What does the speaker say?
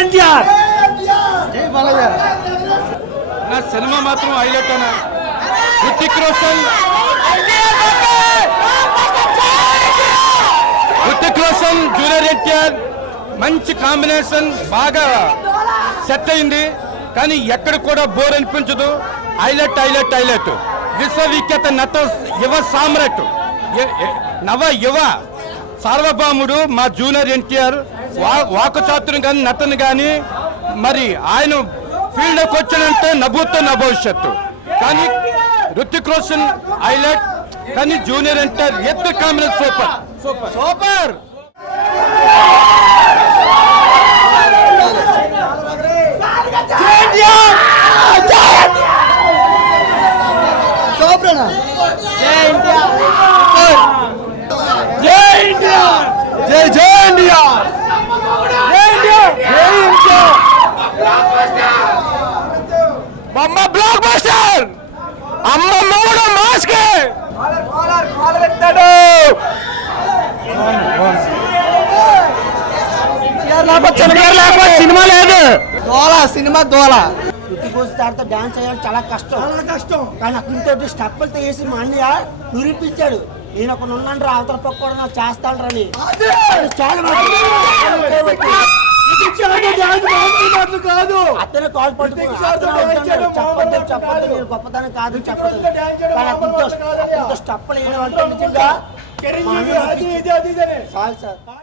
ఎన్టీఆర్! నా సినిమా మాత్రం హైలైట్ అన్న. రితిక్ రోషన్! రితిక్ రోషన్ జూనియర్ ఎన్టీఆర్ మంచి కాంబినేషన్ బాగా సెట్ అయింది. కానీ ఎక్కడ కూడా బోర్ అనిపించదు. Highlight highlight highlight. విశ్వవిఖ్యాత నట యువ సామ్రాట్. నవ యువ సార్వభౌముడు మా జూనియర్ ఎన్టీఆర్. వాకు చాతుర్యం కానీ నటన కానీ మరి ఆయన ఫీల్డ్కి వచ్చాడంటే నవ్వుతో నా భవిష్యత్తు. కానీ రుతిక్ రోషన్ హైలైట్ కానీ జూనియర్ ఎన్టీఆర్ ఎత్తు కాంబినేషన్ సూపర్. సూపర్. సూపర్. జై జై ఇండియా అమ్మ బ్లాక్ బస్టర్ అమ్మ మూడు మాస్క్! సినిమా లేదు. దోల సినిమా దోల. దాంతో డాన్స్ చేయాలి చాలా కష్టం. చాలా కష్టం కానీ అతనితో స్టెప్పులతో వేసి మా అన్నయ్య నిరూపించాడు. నేను ఒక ఉన్నాను అవతల పక్క కూడా నాకు చేస్తాను రని చాలా కాల్ చెప్పొద్దు చెప్పొద్దు నేను గొప్పతనం కాదు చెప్పదు కానీ అతనితో అతనితో స్టెప్పులు వేయడం అంటే నిజంగా మా అన్నయ్య చాలు సార్.